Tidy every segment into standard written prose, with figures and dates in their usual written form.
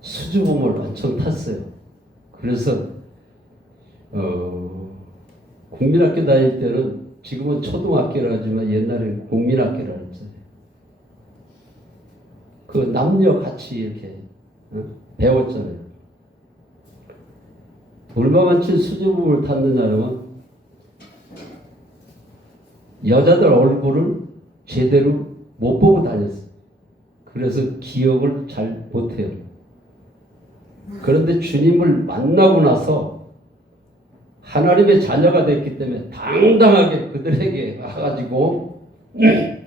수줍음을 엄청 탔어요. 그래서 국민학교 다닐 때는 지금은 초등학교라 하지만 옛날에는 국민학교라 했잖아요. 그 남녀 같이 이렇게 배웠잖아요. 얼마만치 수줍음을 탔느냐면 여자들 얼굴을 제대로 못 보고 다녔어요. 그래서 기억을 잘 못해요. 그런데 주님을 만나고 나서 하나님의 자녀가 됐기 때문에 당당하게 그들에게 와가지고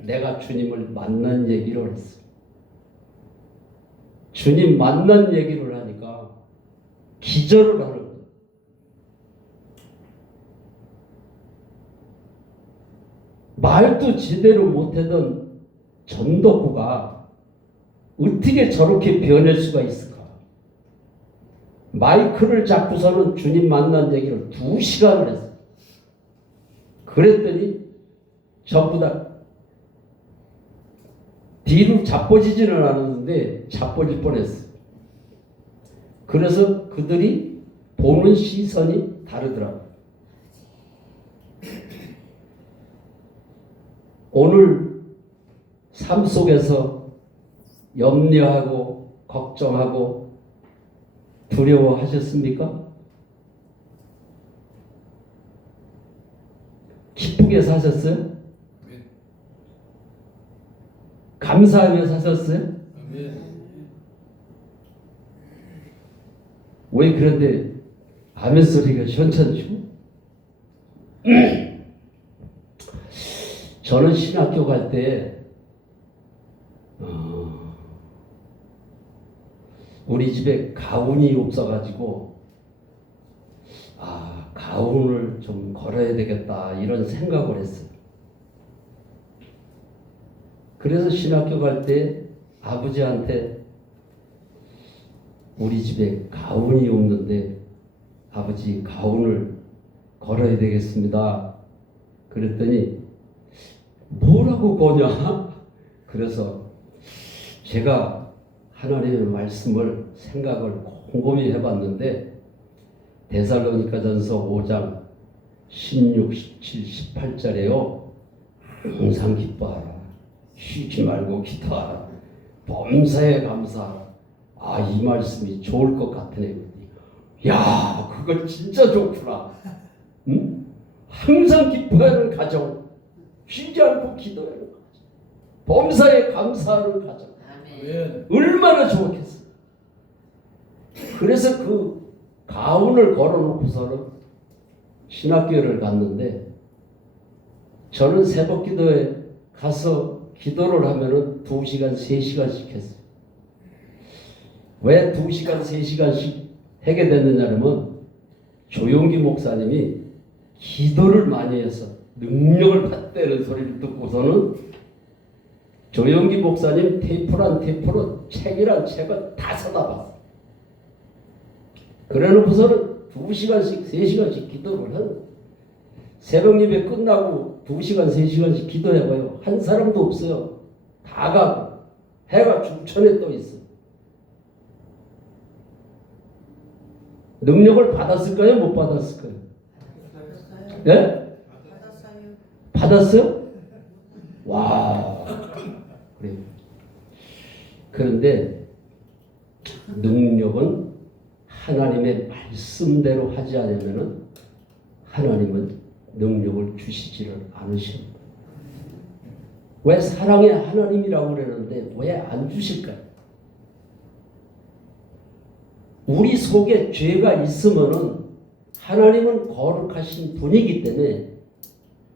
내가 주님을 만난 얘기를 했어. 주님 만난 얘기를 하니까 기절을 하는 거예요. 말도 제대로 못하던 전덕구가 어떻게 저렇게 변할 수가 있을까? 마이크를 잡고서는 주님 만난 얘기를 2시간을 했어요. 그랬더니 전부 다 뒤로 자빠지지는 않았는데 자빠질 뻔했어요. 그래서 그들이 보는 시선이 다르더라고요. 오늘 삶 속에서 염려하고 걱정하고 두려워하셨습니까? 기쁘게 사셨어요? 감사하며 사셨어요? 왜 그런데 아멘 소리가 현천지고? 저는 신학교 갈 때 우리 집에 가훈이 없어가지고 가훈을 좀 걸어야 되겠다 이런 생각을 했어요. 그래서 신학교 갈 때 아버지한테 우리 집에 가훈이 없는데 아버지 가훈을 걸어야 되겠습니다. 그랬더니 뭐라고 거냐? 그래서 제가 하나님의 말씀을 생각을 곰곰이 해봤는데 데살로니가전서 5장 16, 17, 18절에요. 항상 기뻐하라. 쉬지 말고 기도하라. 범사에 감사하라. 이 말씀이 좋을 것 같으네. 야, 그거 진짜 좋구나. 응? 항상 기뻐하는 가정. 쉬지 않고 기도하는 가정. 범사에 감사하는 가정. 아멘. 얼마나 좋겠어. 그래서 그 가훈을 걸어놓고서는 신학교를 갔는데 저는 새벽 기도에 가서 기도를 하면은 2시간, 3시간씩 했어요. 왜 2시간, 3시간씩 하게 됐느냐면 조용기 목사님이 기도를 많이 해서 능력을 받다는 소리를 듣고서는 조용기 목사님 테이프란 테이프로 책이란 책을 다 써다봤어요. 그래놓고서는 2시간씩 3시간씩 기도를 하는 새벽 예배 끝나고 2시간 3시간씩 기도해봐요. 한 사람도 없어요. 다 가고 해가 중천에 떠 있어. 능력을 받았을까요? 못 받았을까요? 받았어요. 네? 받았어요? 와, 그래요. 그런데 능력은 하나님의 말씀대로 하지 않으면 하나님은 능력을 주시지를 않으십니다. 왜 사랑의 하나님이라고 그러는데 왜 안 주실까요? 우리 속에 죄가 있으면은 하나님은 거룩하신 분이기 때문에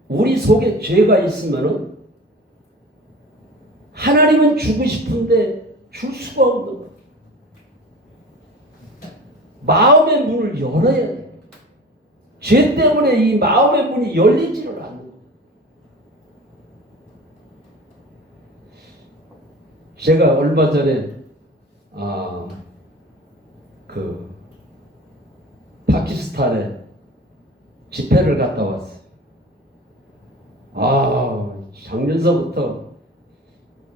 우리 속에 죄가 있으면은 하나님은 주고 싶은데 줄 수가 없는 거예요. 마음의 문을 열어야 돼요. 죄 때문에 이 마음의 문이 열리지를 않는 거예요. 제가 얼마 전에 파키스탄에 집회를 갔다 왔어요. 작년서부터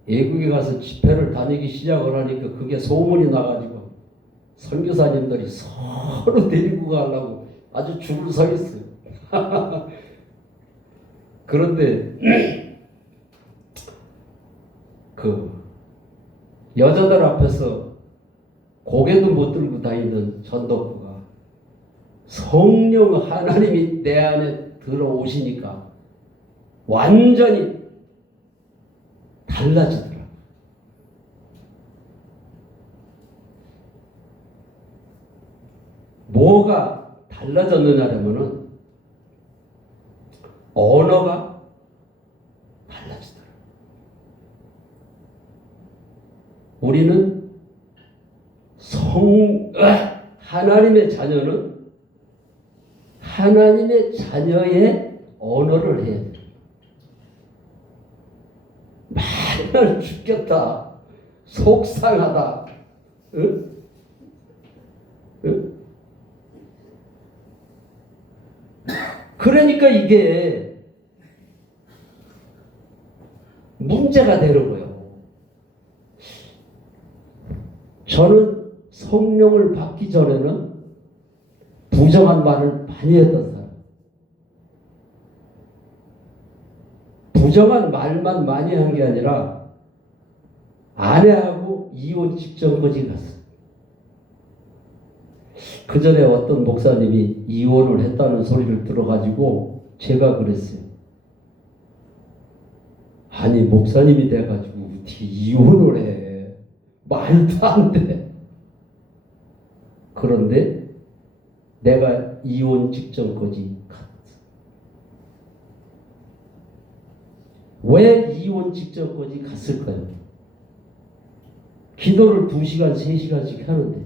외국에 가서 집회를 다니기 시작을 하니까 그게 소문이 나가지고 선교사님들이 서로 데리고 가려고 아주 줄을 서 있어요. 그런데 그 여자들 앞에서 고개도 못 들고 다니던 전도부가 성령 하나님이 내 안에 들어오시니까 완전히 달라지더라고요. 뭐가 달라졌느냐면은 언어가 달라지더라고요. 우리는 하나님의 자녀는 하나님의 자녀의 언어를 해야 돼요. 맨날 죽겠다, 속상하다, 응? 응? 그러니까 이게 문제가 되는 거예요. 저는 성령을 받기 전에는 부정한 말을 많이 했던 사람. 부정한 말만 많이 한 게 아니라 아내하고 이혼 직전까지 갔어요. 그 전에 어떤 목사님이 이혼을 했다는 소리를 들어가지고 제가 그랬어요. 아니 목사님이 돼가지고 어떻게 이혼을 해. 말도 안 돼. 그런데 내가 이혼 직전까지 갔어. 왜 이혼 직전까지 갔을까요? 기도를 2시간, 3시간씩 하는데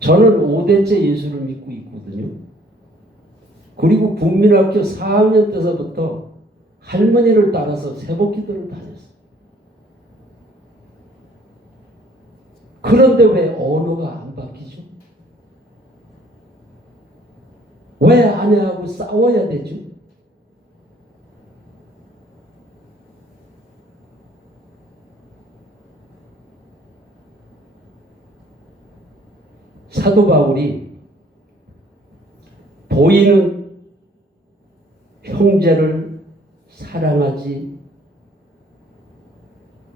저는 5대째 예수를 믿고 있거든요. 그리고 국민학교 4학년 때서부터 할머니를 따라서 새벽기도를 다녔어요. 그런데 왜 언어가 안 바뀌죠? 왜 아내하고 싸워야 되죠? 사도 바울이 보이는 형제를 사랑하지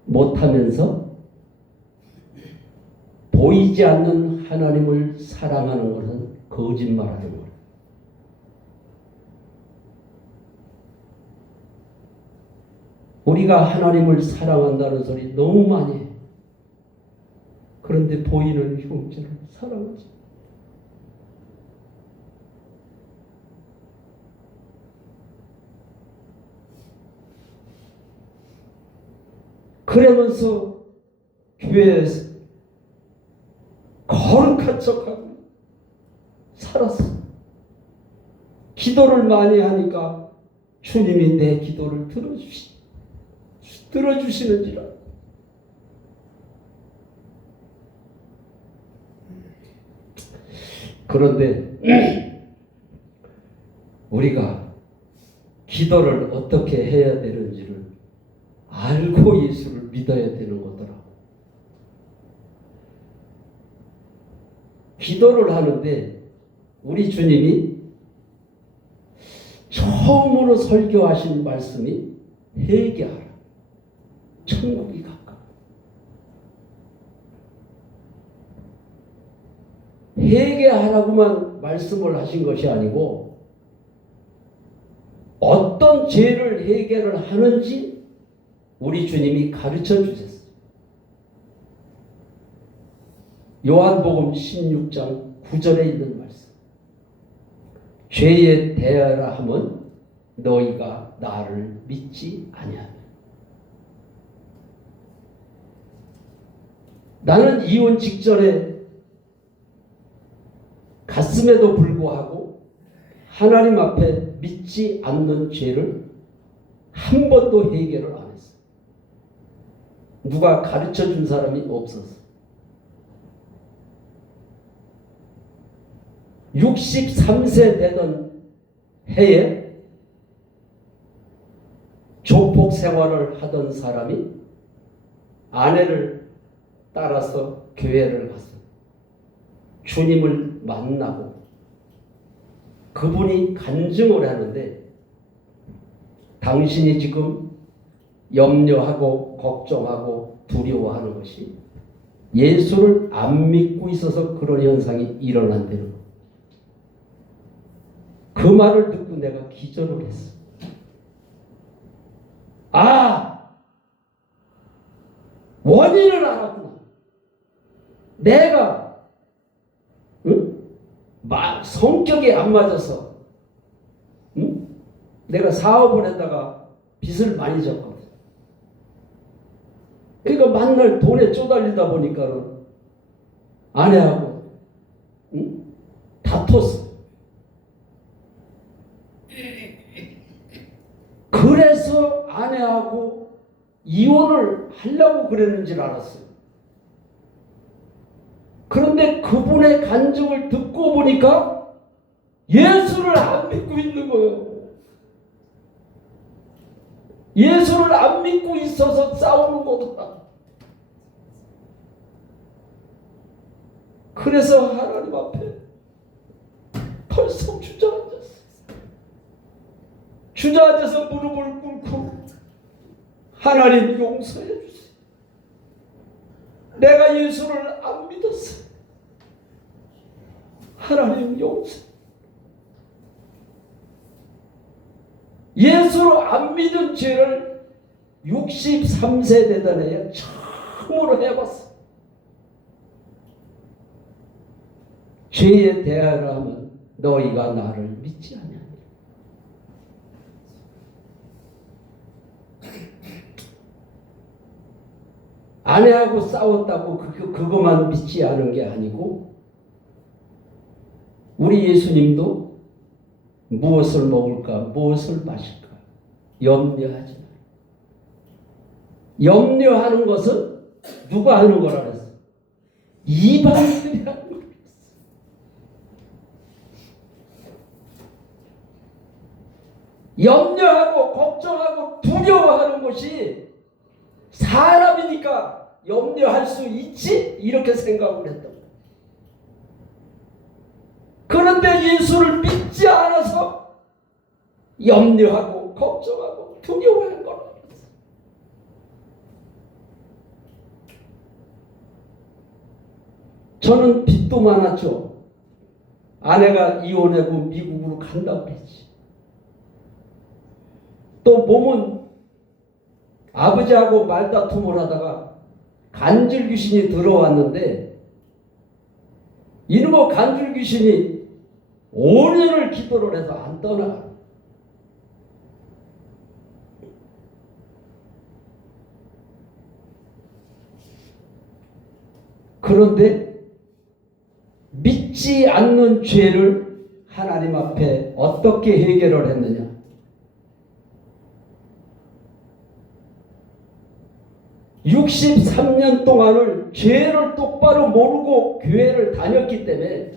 못하면서 보이지 않는 하나님을 사랑하는 것은 거짓말하는 거예요. 우리가 하나님을 사랑한다는 소리 너무 많이 해요. 그런데 보이는 형제를 사랑하지. 그러면서 교회에서 거룩한 척하고 살았어. 기도를 많이 하니까 주님이 내 기도를 들어주시는지라. 그런데 우리가 기도를 어떻게 해야 되는지를 알고 예수를 믿어야 되는 거더라고. 기도를 하는데 우리 주님이 처음으로 설교하신 말씀이 회개하라. 천국이 가까워. 회개하라고만 말씀을 하신 것이 아니고 어떤 죄를 해결을 하는지 우리 주님이 가르쳐 주셨어요. 요한복음 16장 9절에 있는 말씀. 죄에 대하라 하면 너희가 나를 믿지 아니하느냐. 나는 이혼 직전에 갔음에도 불구하고 하나님 앞에 믿지 않는 죄를 한 번도 해결을 안 했어요. 누가 가르쳐 준 사람이 없었어요. 63세 되던 해에 조폭 생활을 하던 사람이 아내를 따라서 교회를 갔어요. 주님을 만나고 그분이 간증을 하는데 당신이 지금 염려하고 걱정하고 두려워하는 것이 예수를 안 믿고 있어서 그런 현상이 일어난다는 거. 그 말을 듣고 내가 기절을 했어. 아! 원인을 알았구나. 내가 성격이 안 맞아서 내가 사업을 했다가 빚을 많이 졌거든. 그러니까 만날 돈에 쪼달리다 보니까 아내하고 다퉜어. 그래서 아내하고 이혼을 하려고 그랬는지 알았어요. 그런데 그분의 간증을 듣고 보니까 예수를 안 믿고 있는 거예요. 예수를 안 믿고 있어서 싸우는 거다. 그래서 하나님 앞에 벌써 주저앉았어. 주저앉아서 무릎을 꿇고 하나님 용서해 주세요. 내가 예수를 안 믿었어. 하나님 용서. 예수로 안 믿은 죄를 63세 되던 해에 처음으로 해봤어. 죄에 대하여 하면 너희가 나를 믿지 않냐. 아내하고 싸웠다고 그것만 믿지 않은 게 아니고 우리 예수님도 무엇을 먹을까 무엇을 마실까 염려하지 마. 염려하는 것은 누가 하는 거라 그랬어? 이방인들이 하는 거라 그랬어. 염려하고 걱정하고 두려워하는 것이 사람이니까 염려할 수 있지? 이렇게 생각을 했던 거예요. 그런데 예수를 믿지 않아서 염려하고 걱정하고 두려워하는 거라. 저는 빚도 많았죠. 아내가 이혼하고 미국으로 간다고 했지. 또 몸은 아버지하고 말다툼을 하다가 간질 귀신이 들어왔는데 이놈의 간질 귀신이 5년을 기도를 해서 안 떠나. 그런데 믿지 않는 죄를 하나님 앞에 어떻게 해결을 했느냐? (63년) 동안을 죄를 똑바로 모르고 교회를 다녔기 때문에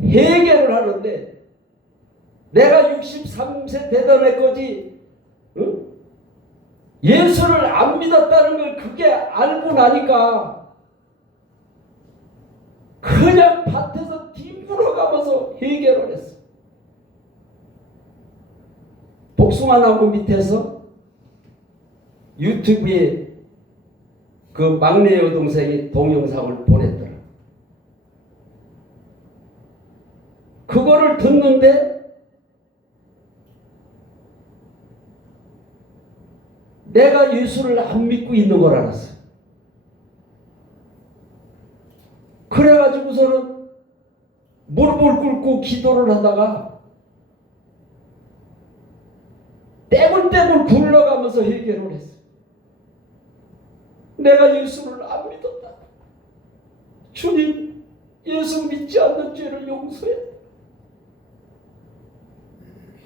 해결을 하는데 내가 63세 되던 애까지 예수를 안 믿었다는 걸 그게 알고 나니까 그냥 밭에서 뒹굴어가면서 해결을 했어. 복숭아나무 밑에서 유튜브에 그 막내 여동생이 동영상을 보냈더라. 그거를 듣는데 내가 예수를 안 믿고 있는 걸 알았어. 그래가지고서는 무릎을 꿇고 기도를 하다가 떼굴떼굴 굴러가면서 해결을 했어. 내가 예수를 안 믿었다. 주님, 예수 믿지 않는 죄를 용서해.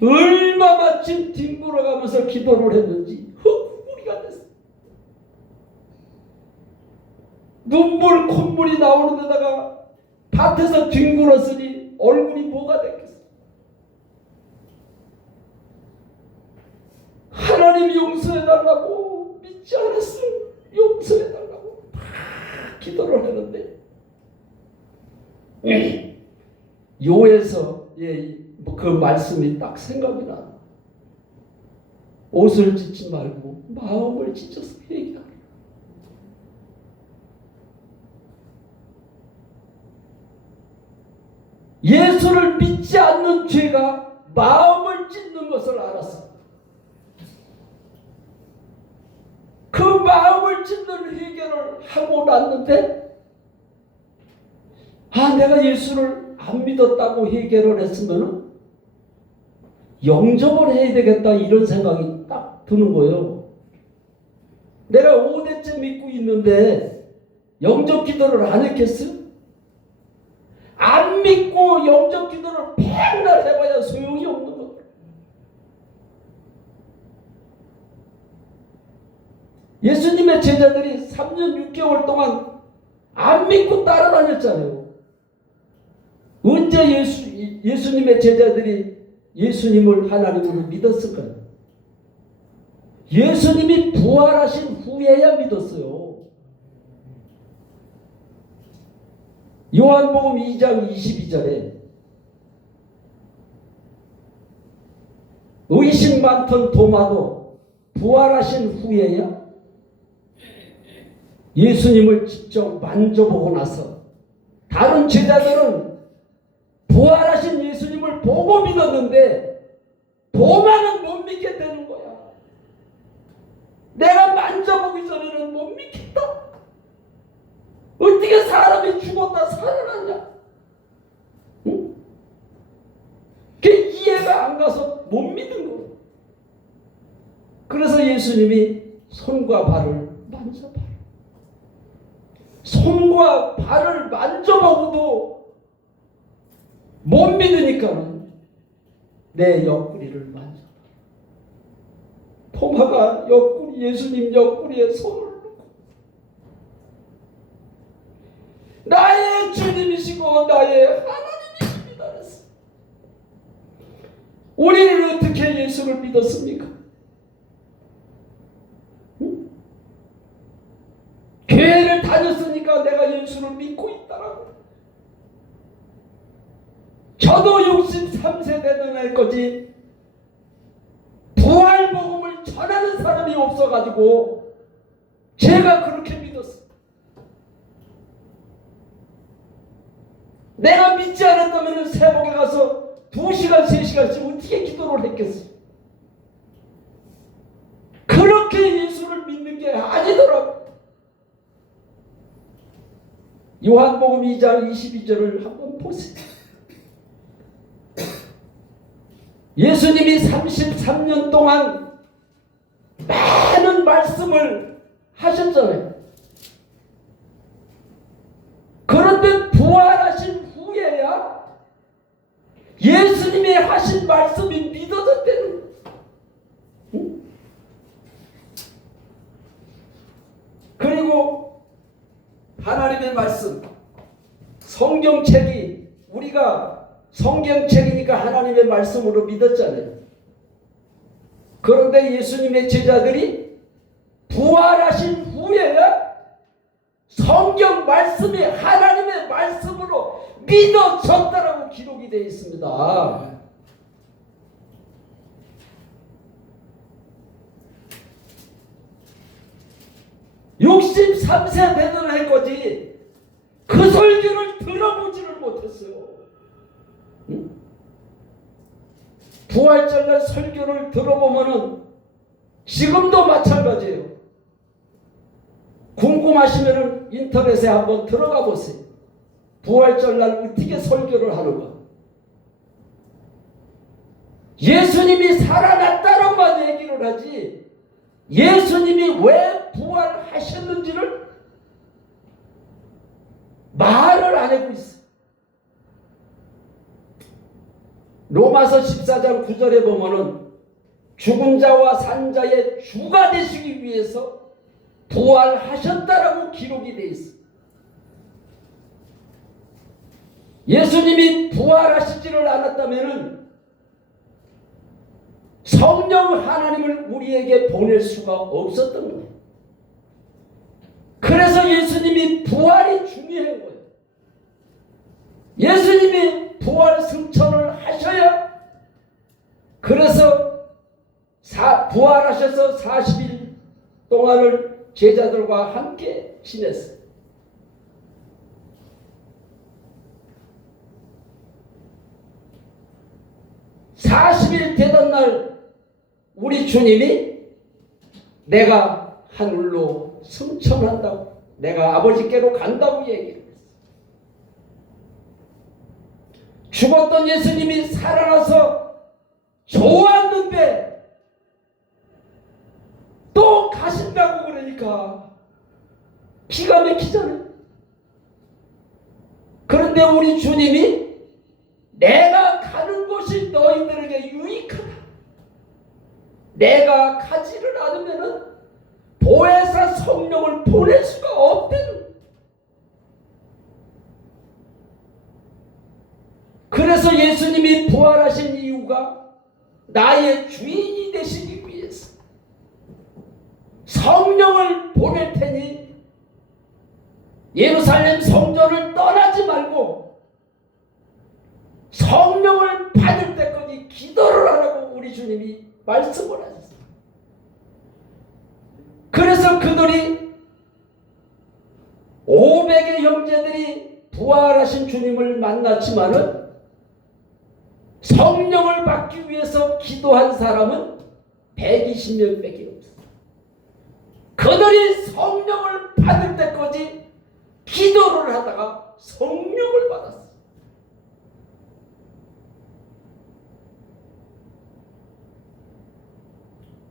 얼마나 뒹굴어가면서 기도를 했는지 헛구리가 됐어. 눈물 콧물이 나오는 데다가 밭에서 뒹굴었으니 얼굴이 뭐가 됐겠어. 하나님 용서해달라고 믿지 않았어. 용서해달라고 막 기도를 하는데 요에서 그 말씀이 딱 생각이 나. 옷을 찢지 말고 마음을 찢어서 회개하라. 예수를 믿지 않는 죄가 마음을 찢는 것을 알았어. 그 마음을 찢는 회개를 하고 났는데, 내가 예수를 안 믿었다고 회개를 했으면 영접을 해야 되겠다, 이런 생각이 딱 드는 거예요. 내가 5대째 믿고 있는데 영접 기도를 안 했겠어요? 안 믿고 영접 기도를 백날 해봐야 소용이 없는 거예요. 예수님의 제자들이 3년 6개월 동안 안 믿고 따라다녔잖아요. 언제 예수님의 제자들이 예수님을 하나님으로 믿었을까요? 예수님이 부활하신 후에야 믿었어요. 요한복음 2장 22절에 의심 많던 도마도 부활하신 후에야 예수님을 직접 만져보고 나서, 다른 제자들은 부활하신 예수님을 보고 믿었는데 도마는 못 믿게 되는 거야. 내가 만져보기 전에는 못 믿겠다. 어떻게 사람이 죽었다 살아났냐? 응? 그게 이해가 안 가서 못 믿는 거예요. 그래서 예수님이 손과 발을 만져봐라. 손과 발을 만져보고도 못 믿으니까 내 옆구리를 만져봐. 토마가 예수님 옆구리에 손을 놓고, 나의 주님이시고 나의 하나님이십니다 그랬어. 우리는 어떻게 예수를 믿었습니까? 응? 교회를 다녔으니까 내가 예수를 믿고 있다라고. 저도 63세 되는 날까지 부활복음을 전하는 사람이 없어가지고 제가 그렇게 믿었어. 내가 믿지 않았다면 새벽에 가서 2시간 3시간씩 어떻게 기도를 했겠어. 그렇게 예수를 믿는 게 아니더라고. 요한복음 2장 22절을 한번 보세요. 예수님이 33년 동안 많은 말씀을 하셨잖아요. 그런데 부활하신 후에야 예수님이 하신 말씀이 믿어졌다는 거예요. 응? 그리고 하나님의 말씀, 성경책이, 우리가 성경책이니까 하나님의 말씀으로 믿었잖아요. 그런데 예수님의 제자들이 부활하신 후에야 성경 말씀이 하나님의 말씀으로 믿어졌다라고 기록이 되어 있습니다. 63세 되는 해까지 그 설교를 들어보지를 못했어요. 응? 부활절날 설교를 들어보면은 지금도 마찬가지예요. 궁금하시면은 인터넷에 한번 들어가 보세요. 부활절날 어떻게 설교를 하는가. 예수님이 살아났다고만 얘기를 하지 예수님이 왜 부활하셨는지를 말을 안 하고 있어요. 로마서 14장 9절에 보면은 죽은 자와 산 자의 주가 되시기 위해서 부활하셨다라고 기록이 되어 있어요. 예수님이 부활하시지를 않았다면은 성령 하나님을 우리에게 보낼 수가 없었던 거예요. 그래서 예수님이 부활이 중요한 거예요. 예수님이 부활 승천을 하셔야, 그래서 부활하셔서 40일 동안을 제자들과 함께 지냈어요. (40일) 되던 날 우리 주님이 내가 하늘로 승천한다고, 내가 아버지께로 간다고 얘기를 했어요. 죽었던 예수님이 살아나서 좋았는데 또 가신다고 그러니까 기가 막히잖아요. 그런데 우리 주님이 내가 가는 곳이 너희들에게 유익하다, 내가 가지를 않으면 보혜사 성령을 보낼 수가 없다는. 그래서 예수님이 부활하신 이유가 나의 주인이 되시기 위해서 성령을 보낼 테니 예루살렘 성전을 떠나지 말고 성령을 받을 때까지 기도를 하라고 우리 주님이 말씀을 하셨어요. 그래서 그들이 500의 형제들이 부활하신 주님을 만났지만은 성령을 받기 위해서 기도한 사람은 120명밖에 없어요. 그들이 성령을 받을 때까지 기도를 하다가 성령을 받았어요.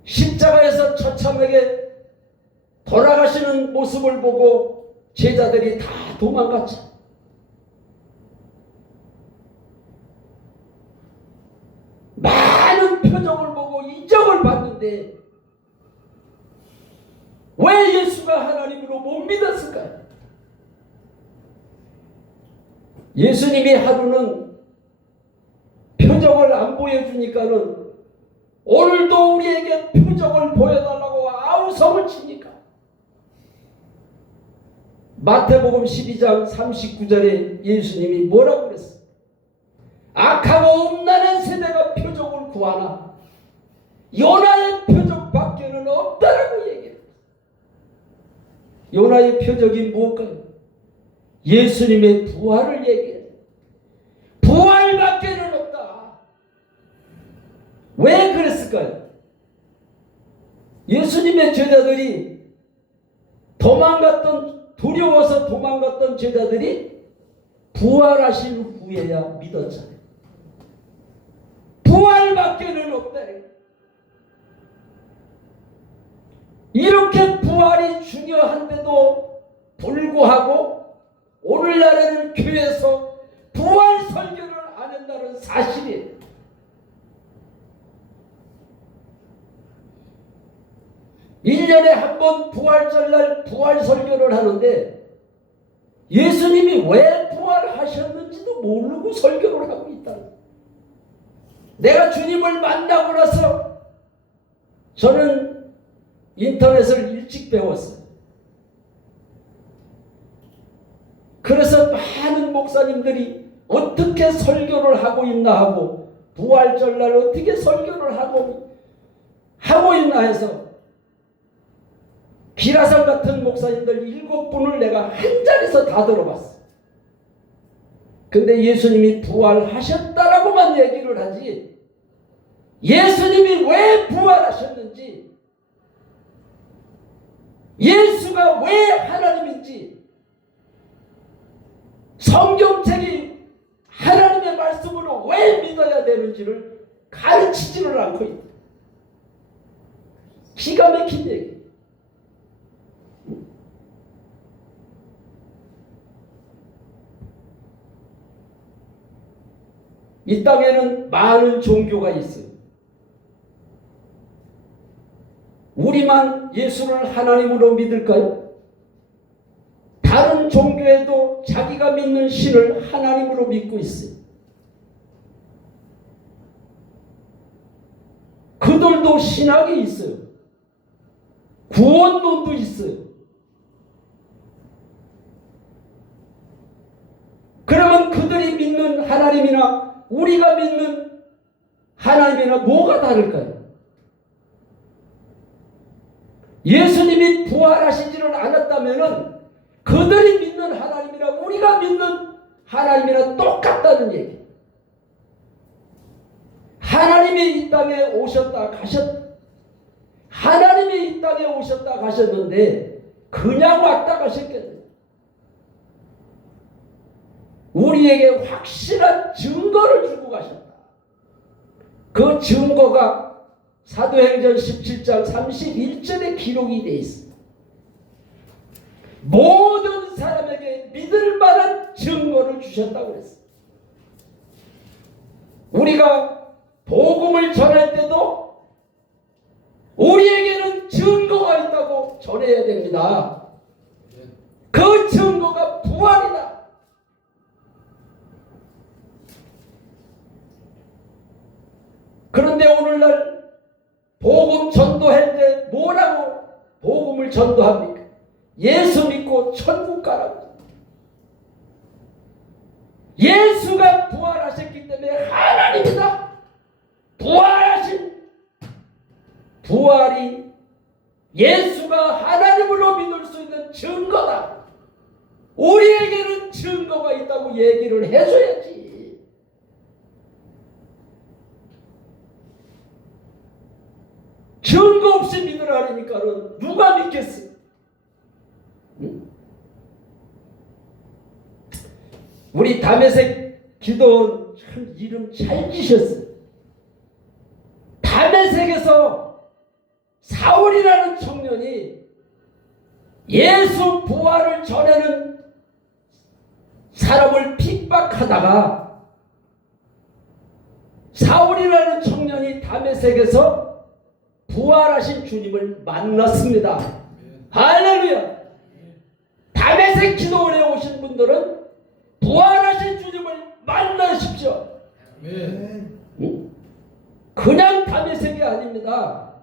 십자가에서 처참하게 돌아가시는 모습을 보고 제자들이 다 도망갔죠. 많은 표적을 보고 이적을 봤는데 왜 예수가 하나님으로 못 믿었을까요? 예수님이 하루는 표적을 안 보여주니까는 오늘도 우리에게 표적을 보여달라고 아우성을 치니까 마태복음 12장 39절에 예수님이 뭐라고 그랬어요? 악하고 음란한 세대가 표적을 구하나 요나의 표적밖에는 없다라고 얘기해요. 요나의 표적이 무엇일까요? 예수님의 부활을 얘기해요. 부활밖에는 없다. 왜 그랬을까요? 예수님의 제자들이 두려워서 도망갔던 제자들이 부활하신 후에야 믿었잖아요. 부활밖에는 없다. 이렇게 부활이 중요한데도 불구하고 오늘날에는 교회에서 부활 설교를 안 한다는 사실이에요. (1년에) 한 번 부활절날 부활 설교를 하는데 예수님이 왜 부활하셨는지도 모르고 설교를 하고 있다. 내가 주님을 만나고 나서 저는 인터넷을 일찍 배웠어요. 그래서 많은 목사님들이 어떻게 설교를 하고 있나 하고 부활절날 어떻게 설교를 하고 있나 해서 기라상 같은 목사님들 7분을 내가 한 자리에서 다 들어봤어. 근데 예수님이 부활하셨다라고만 얘기를 하지 예수님이 왜 부활하셨는지, 예수가 왜 하나님인지, 성경책이 하나님의 말씀으로 왜 믿어야 되는지를 가르치지를 않고 있다. 기가 막힌 얘기. 이 땅에는 많은 종교가 있어요. 우리만 예수를 하나님으로 믿을까요? 다른 종교에도 자기가 믿는 신을 하나님으로 믿고 있어요. 그들도 신학이 있어요. 구원론도 있어요. 그러면 그들이 하나님이나 우리가 믿는 하나님이나 뭐가 다를까요? 예수님이 부활하시지를 않았다면 그들이 믿는 하나님이랑 우리가 믿는 하나님이랑 똑같다는 얘기. 하나님이 이 땅에 오셨다 하나님이 이 땅에 오셨다 가셨는데 그냥 왔다 가셨겠네요. 우리에게 확실한 증거를 주고 가셨다. 그 증거가 사도행전 17장 31절에 기록이 되어 있습니다. 모든 사람에게 믿을 만한 증거를 주셨다고 그랬어요. 우리가 복음을 전할 때도 우리에게는 증거가 있다고 전해야 됩니다. 그 증거가 부활이다. 그런데 오늘날 복음 전도할 때 뭐라고 복음을 전도합니까? 예수 믿고 천국 가라고. 예수가 부활하셨기 때문에 하나님이다. 부활이 예수가 하나님으로 믿을 수 있는 증거다. 우리에게는 증거가 있다고 얘기를 해줘야지. 증거 없이 믿으라니까는 누가 믿겠어? 응? 우리 다메섹 기도원 참 이름 잘 지셨어요. 다메섹에서 사울이라는 청년이 예수 부활을 전하는 사람을 핍박하다가 사울이라는 청년이 다메섹에서 부활하신 주님을 만났습니다. 할렐루야. 다메섹 기도원에 오신 분들은 부활하신 주님을 만나십시오. 응? 그냥 다메섹이 아닙니다.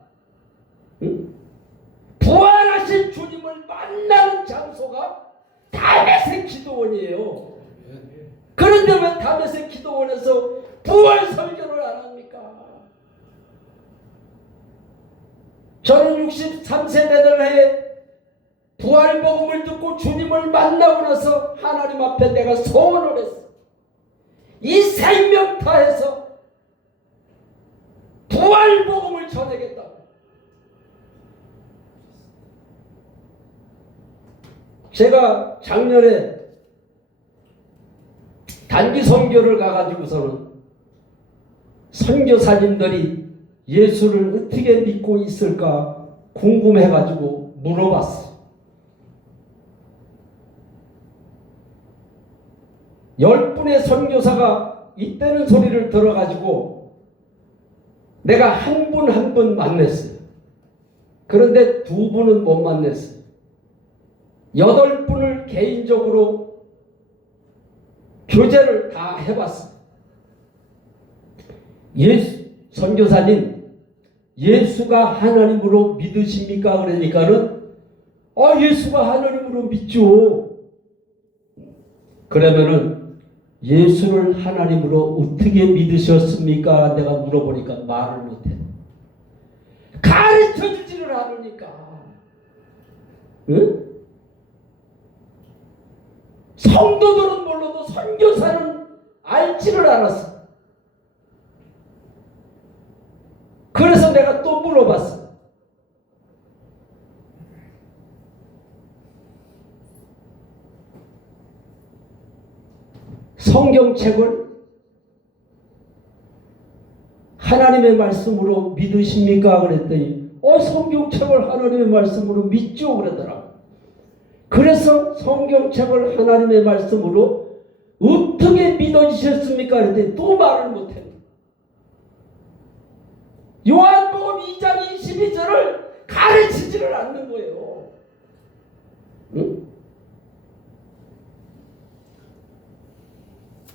응? 부활하신 주님을 만나는 장소가 다메섹 기도원이에요. 그런데 왜 다메섹 기도원에서 부활 설교를 안 합니까? 저는 63세 되던 해에 부활 복음을 듣고 주님을 만나고 나서 하나님 앞에 내가 소원을 했어. 이 생명파에서 부활 복음을 전하겠다고. 제가 작년에 단기 선교를 가가지고서는 선교사님들이 예수를 어떻게 믿고 있을까 궁금해가지고 물어봤어. 10분의 선교사가 있다는 소리를 들어가지고 내가 한 분 한 분 만났어요. 그런데 2분은 못 만났어요. 8분을 개인적으로 교제를 다 해봤어요. 선교사님, 예수가 하나님으로 믿으십니까? 그러니까는 예수가 하나님으로 믿죠. 그러면은 예수를 하나님으로 어떻게 믿으셨습니까? 내가 물어보니까 말을 못해. 가르쳐 주지를 않으니까. 응? 성도들은 몰라도 선교사는 알지를 않았어. 그래서 내가 또 물어봤어. 성경책을 하나님의 말씀으로 믿으십니까? 그랬더니 성경책을 하나님의 말씀으로 믿죠 그러더라고. 그래서 성경책을 하나님의 말씀으로 어떻게 믿어지셨습니까? 그랬더니 또 말을 못해. 요한복음 2장 22절을 가르치지를 않는 거예요. 응?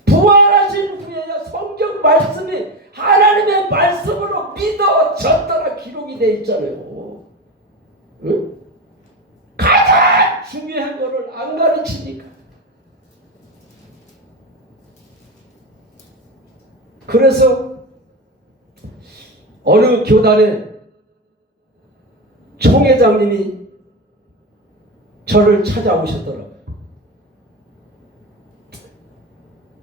부활하신 후에야 성경 말씀이 하나님의 말씀으로 믿어졌다라 기록이 되어 있잖아요. 응? 가장 중요한 거를 안 가르치니까. 그래서 어느 교단에 총회장님이 저를 찾아오셨더라고요.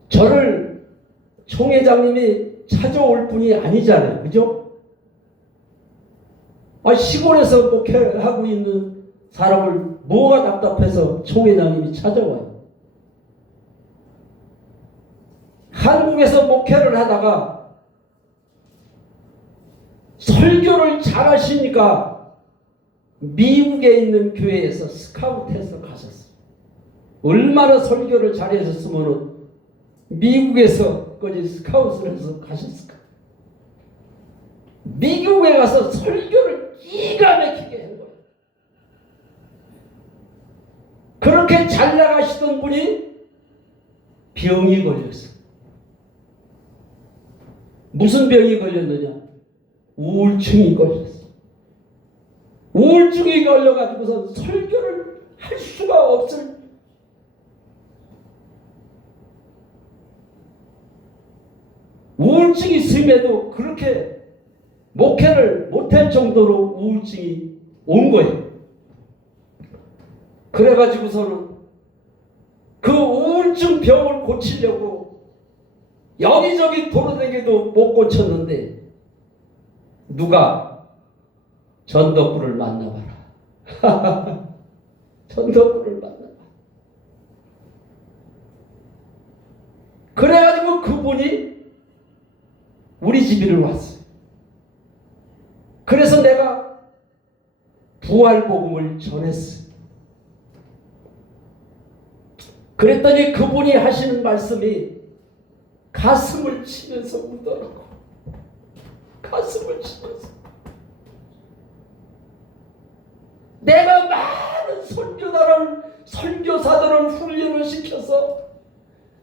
저를 총회장님이 찾아올 분이 아니잖아요. 그죠? 시골에서 목회하고 있는 사람을 뭐가 답답해서 총회장님이 찾아와요. 한국에서 목회를 하다가 설교를 잘하시니까 미국에 있는 교회에서 스카우트해서 가셨어요. 얼마나 설교를 잘하셨으면 미국에서까지 스카우트를 해서 가셨을까? 미국에 가서 설교를 기가 막히게 한 거예요. 그렇게 잘 나가시던 분이 병이 걸렸어요. 무슨 병이 걸렸느냐? 우울증이 걸렸어요. 우울증이 걸려가지고서 설교를 할 수가 없을. 우울증이 심해도 그렇게 목회를 못할 정도로 우울증이 온 거예요. 그래가지고서는 그 우울증 병을 고치려고 여기저기 돌아다니도 못 고쳤는데 누가 전덕구를 만나봐라. 전덕구를 만나봐. 그래가지고 그분이 우리 집으로 왔어요. 그래서 내가 부활복음을 전했어요. 그랬더니 그분이 하시는 말씀이 가슴을 치면서 울더라고. 가슴을 치면서. 내가 많은 선교사들을 훈련을 시켜서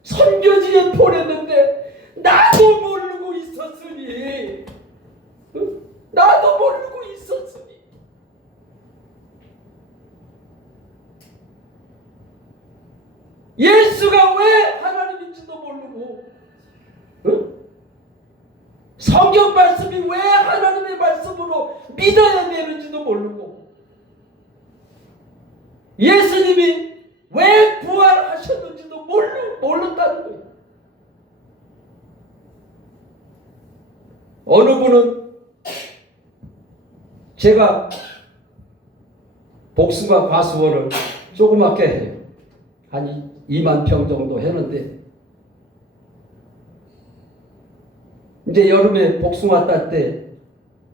선교지에 보냈는데 나도 모르고 있었으니, 나도 모르고 있었으니 예수가 왜 하나님인지도 모르고, 성경 말씀이 왜 하나님의 말씀으로 믿어야 되는지도 모르고, 예수님이 왜 부활하셨는지도 몰랐다는 거예요. 어느 분은 제가 복숭아 과수원을 조그맣게 해요. 한 2만 평 정도 했는데 이제 여름에 복숭아 딸 때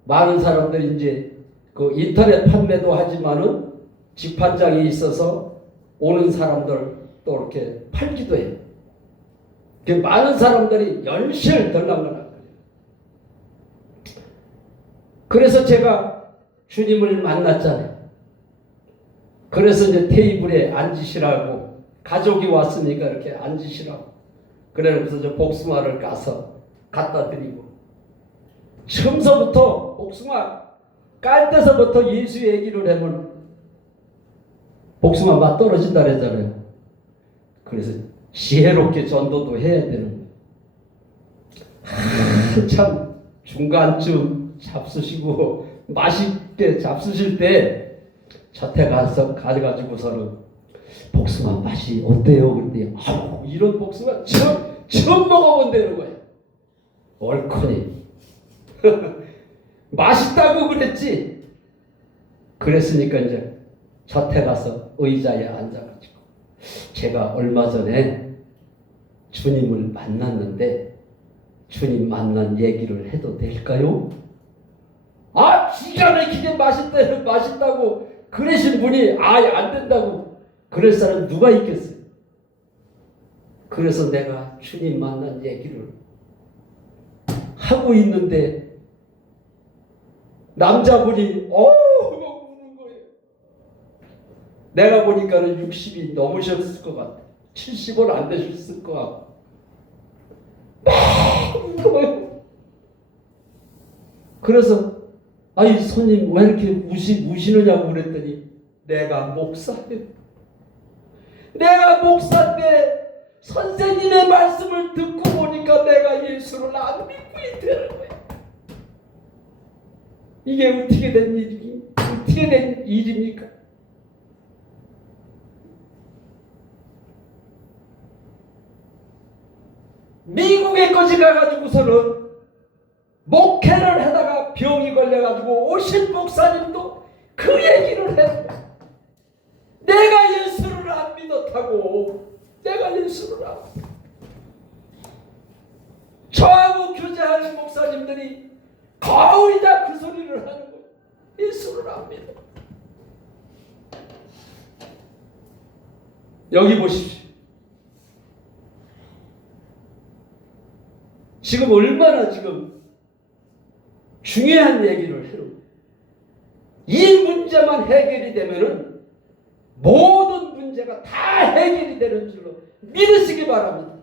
많은 사람들이 이제 그 인터넷 판매도 하지만은 직판장이 있어서 오는 사람들 또 이렇게 팔기도 해요. 그 많은 사람들이 열심히 들락날락. 그래서 제가 주님을 만났잖아요. 그래서 이제 테이블에 앉으시라고, 가족이 왔으니까 이렇게 앉으시라고. 그래서 저 복숭아를 까서 갖다 드리고, 처음서부터 복숭아 깔 때서부터 예수 얘기를 하면 복숭아 맛 떨어진다 그랬잖아요. 그래서 지혜롭게 전도도 해야 되는 거예요. 한참 중간쯤 잡수시고 맛있게 잡수실 때 저태 가서 가져가지고서는 복숭아 맛이 어때요? 그랬더니 이런 복숭아 처음 먹어본다는 거예요. 얼큰이 맛있다고 그랬지. 그랬으니까 이제 저태 가서 의자에 앉아가지고, 제가 얼마 전에 주님을 만났는데 주님 만난 얘기를 해도 될까요? 기가 막히게 맛있다고 그러신 분이 안 된다고 그럴 사람 누가 있겠어요? 그래서 내가 주님 만난 얘기를 하고 있는데 남자분이 우는 거예요. 내가 보니까는 60이 넘으셨을 것 같아. 70은 안 되셨을 것 같고 막 우는 거예요. 그래서 손님 왜 이렇게 우시느냐고 그랬더니 내가 목사인데 선생님의 말씀을 듣고 보니까 보니까 내가 예수를 안 믿고 있다는 거야. 이게 어떻게 된 일입니까? 미국에까지 가가지고서는 목회를 하다가 병이 걸려가지고 오신 목사님도 그 얘기를 했어요. 내가 예수를 안 믿었다고. 내가 예수를 안 믿었다고. 저하고 교제하는 목사님들이 거의 다 그 소리를 하는 거예요. 예수를 안 믿어. 여기 보십시오. 지금 얼마나 지금 중요한 얘기를 해요. 이 문제만 해결이 되면은 모든 문제가 다 해결이 되는 줄로 믿으시기 바랍니다.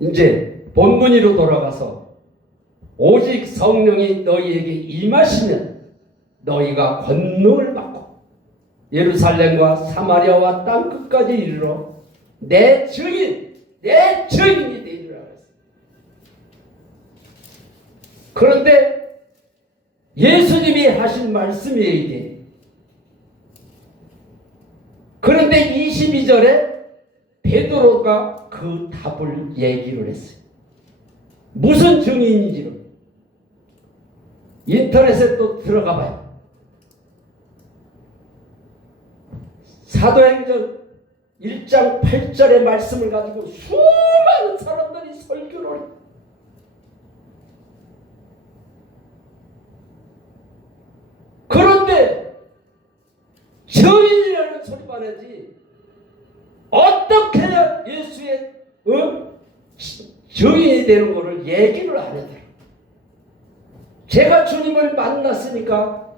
이제 본문으로 돌아가서 오직 성령이 너희에게 임하시면 너희가 권능을 받고 예루살렘과 사마리아와 땅 끝까지 이르러 내 증인이 되리라 했어요. 그런데 예수님이 하신 말씀이에요, 이게. 그런데 22절에 베드로가 그 답을 얘기를 했어요. 무슨 증인인지를 인터넷에 또 들어가 봐요. 사도행전 1장 8절의 말씀을 가지고 수많은 사람들이 설교를 해요. 그런데 증인이라는 소리만 하지 어떻게 해야 예수의 증인이 되는 것을 얘기를 안 해요. 제가 주님을 만났으니까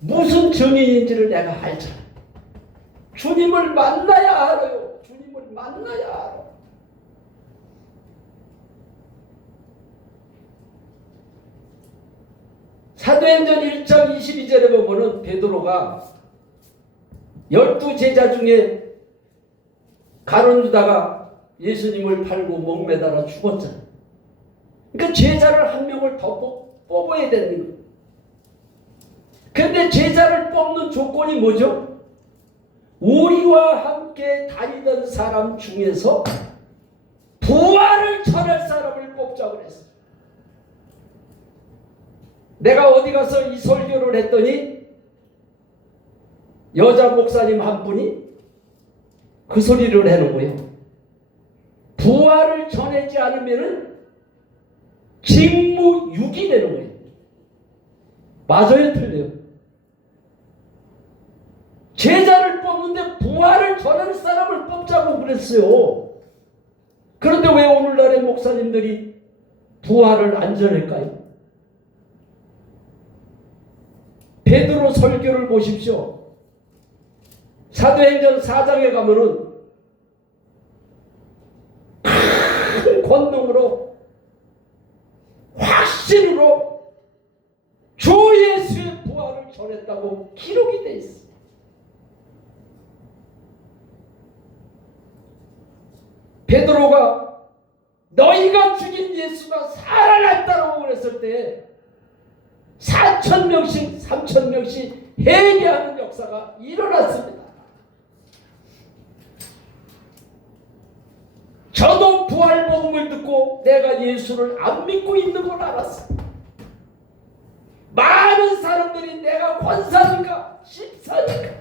무슨 증인인지를 내가 알잖아. 주님을 만나야 알아요. 주님을 만나야 알아. 사도행전 1장 22절에 보면은 베드로가 12제자 중에 가룟 유다가 예수님을 팔고 목매달아 죽었잖아요. 그러니까 제자를 한 명을 더 뽑아야 되는 거예요. 그런데 제자를 뽑는 조건이 뭐죠? 우리와 함께 다니던 사람 중에서 부활을 전할 사람을 뽑자고 그랬어요. 내가 어디 가서 이 설교를 했더니 여자 목사님 한 분이 그 소리를 해놓은 거예요. 부활을 전하지 않으면 직무유기 되는 거예요. 맞아요, 틀려요? 제자를 뽑는데 부활을 전하는 사람을 뽑자고 그랬어요. 그런데 왜 오늘날의 목사님들이 부활을 안 전할까요? 베드로 설교를 보십시오. 사도행전 4장에 가면은 큰 권능으로 확신으로 주 예수의 부활을 전했다고 기록이 되어 있습니다. 베드로가 너희가 죽인 예수가 살아났다고 그랬을 때 4,000명씩 3,000명씩 회개하는 역사가 일어났습니다. 저도 부활 복음을 듣고 내가 예수를 안 믿고 있는 걸 알았어요. 많은 사람들이 내가 권사니까 집사니까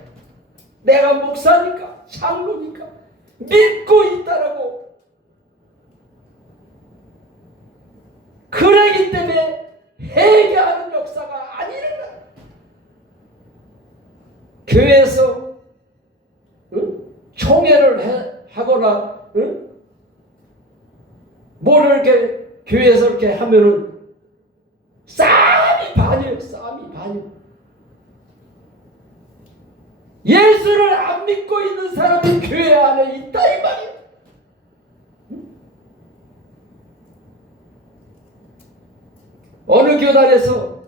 내가 목사니까 장로니까 믿고 있다라고 그러기 때문에 회개하는 역사가 안 일어나. 교회에서 총회를 하거나 뭐를 이렇게 교회에서 이렇게 하면은 싸움이 반이에요. 싸움이 반이에요. 예수를 안 믿고 있는 사람이 교회 안에 있다 이 말이에요. 어느 교단에서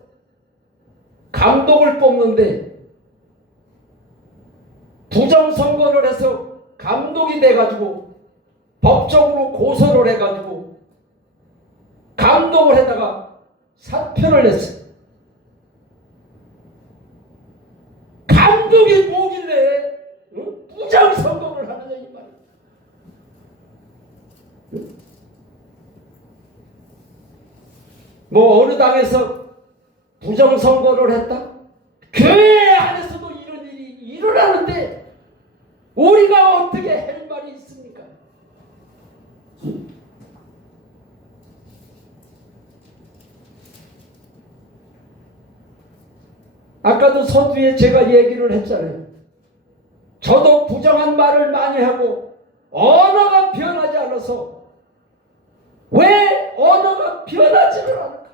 감독을 뽑는데 부정선거를 해서 감독이 돼가지고 법적으로 고소를 해가지고 감독을 해다가 사표를 냈어요. 감독이 뭐길래 부정선거를 하느냐 이 말이에요. 뭐 어느 당에서 부정선거를 했다? 교회 안에서도 이런 일이 일어나는데 우리가 어떻게 할 말이 있습니까? 아까도 서두에 제가 얘기를 했잖아요. 저도 부정한 말을 많이 하고 언어가 변하지 않아서 왜 언어가 변하지를 않을까?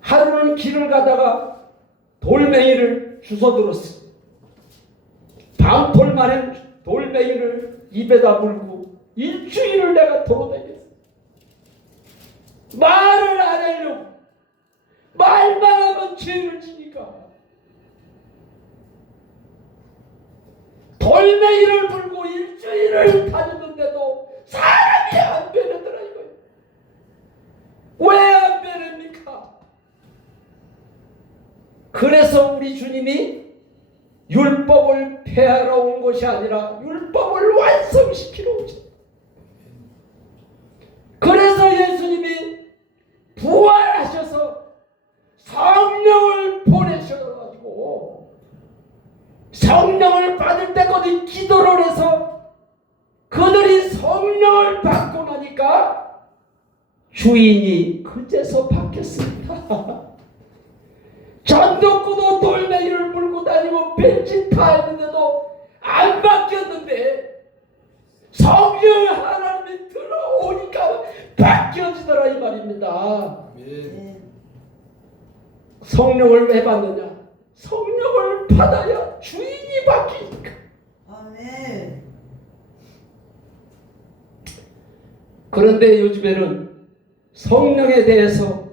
하루는 길을 가다가 돌멩이를 주워들었어요. 방풀 만에 돌멩이를 입에다 물고 일주일을 내가 돌아다녔어요. 말을 안 하려고. 말만 하면 죄를 지니까. 돌멩이를 물고 일주일을 다녔는데도 사람이 안 변하더라 이거예요. 왜 안 변합니까? 그래서 우리 주님이 율법을 폐하러 온 것이 아니라 율법을 완성시키러 오죠. 그래서 예수님이 부활하셔서 성령을 보내셔가지고 성령을 받을 때까지 기도를 해서 그들이 성령을 받고 나니까 주인이 그제서 바뀌었습니다. 전도구도 돌멩이를 물고 다니고 벤치 타했는데도 안 바뀌었는데 성령 하나님이 들어오니까 바뀌어지더라 이 말입니다. 성령을 왜 받느냐? 성령을 받아야 주인이 바뀌니까. 아멘. 그런데 요즘에는 성령에 대해서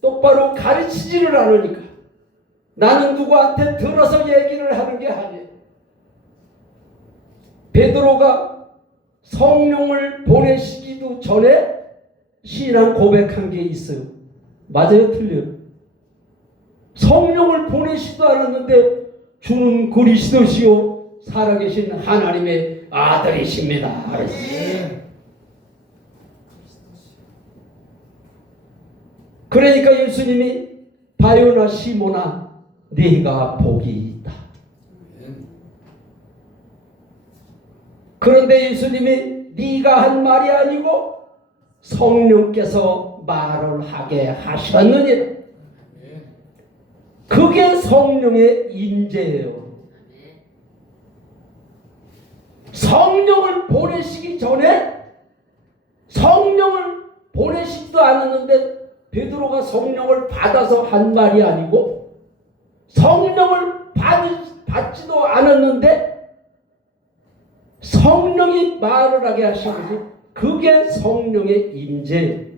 똑바로 가르치지를 않으니까 나는 누구한테 들어서 얘기를 하는 게 아니에요. 베드로가 성령을 보내시기도 전에 신앙 고백한 게 있어요. 맞아요? 틀려요? 성령을 보내시도 않았는데 주는 그리스도시요 살아계신 하나님의 아들이십니다. 그러니까 예수님이 바요나 시모나 네가 복이 있다. 그런데 예수님이 네가 한 말이 아니고 성령께서 말을 하게 하셨느니라. 그게 성령의 임재예요. 성령을 보내시기 전에 성령을 보내시지도 않았는데 베드로가 성령을 받아서 한 말이 아니고 성령을 받지도 않았는데 성령이 말을 하게 하신 거지. 그게 성령의 임재.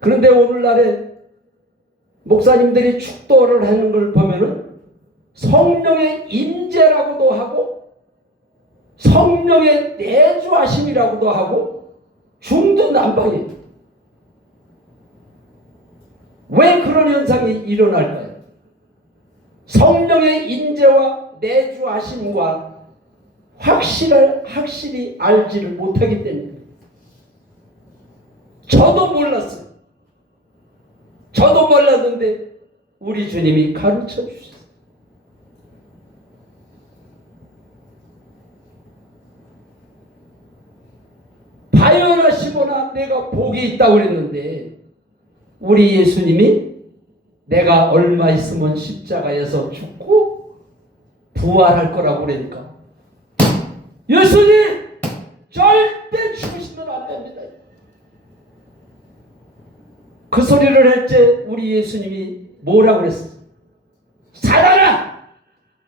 그런데 오늘날에 목사님들이 축도를 하는 걸 보면은 성령의 임재라고도 하고 성령의 내주하심이라고도 하고 중두난방이에요. 왜 그런 현상이 일어날까요? 성령의 임재와 내주하심과 확실히 알지를 못하기 때문에. 저도 몰랐어요. 저도 몰랐는데 우리 주님이 가르쳐 주셨어요. 바요나 시모나 내가 복이 있다고 그랬는데 우리 예수님이 내가 얼마 있으면 십자가에서 죽고 부활할 거라고 그러니까 예수님 절대 죽으시면 안 됩니다. 그 소리를 할 때 우리 예수님이 뭐라고 그랬어요? 사단아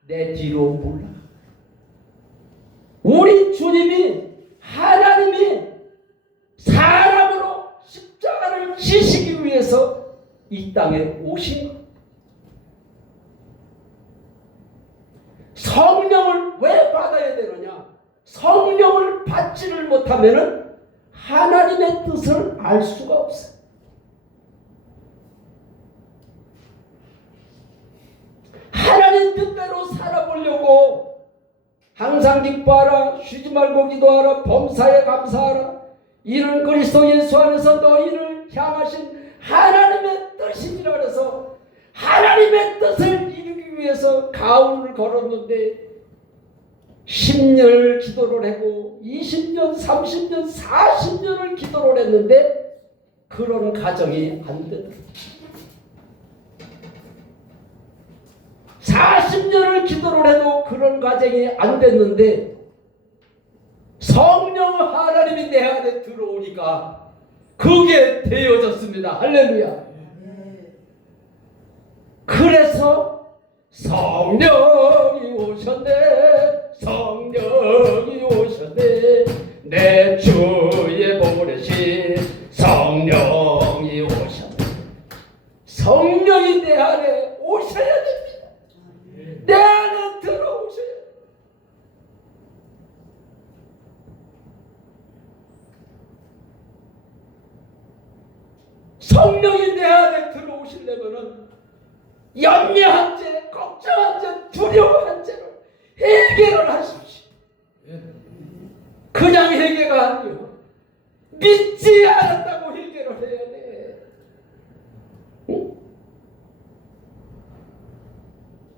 내 뒤로 물러가. 우리 주님이 하나님이 사람으로 십자가를 지시기 위해서 이 땅에 오신 것. 성령을 왜 받아야 되느냐? 성령을 받지를 못하면은 하나님의 뜻을 알 수가 없어요. 하나님 뜻대로 살아보려고 항상 기뻐하라, 쉬지 말고 기도하라, 범사에 감사하라. 이는 그리스도 예수 안에서 너희를 향하신 하나님의 뜻이니라. 그래서 하나님의 뜻을 이루기 위해서 가울을 걸었는데 10년을 기도를 하고 20년, 30년, 40년을 기도를 했는데 그런 가정이 안 된다. 40년을 기도를 해도 그런 과정이 안 됐는데 성령 하나님이 내 안에 들어오니까 그게 되어졌습니다. 할렐루야. 그래서 성령이 오셨네, 성령이 오셨네, 내 주의 보내신 성령이 오셨네. 성령이 내 안에 오셔야 됩니다. 내 안에 들어오셔야 돼요. 성령이 내 안에 들어오시려면은 염려한 죄, 걱정한 죄, 두려워한 죄를 해결을 하십시오. 그냥 해결가 아니요. 믿지 않았다고 해결을 해야 돼. 응?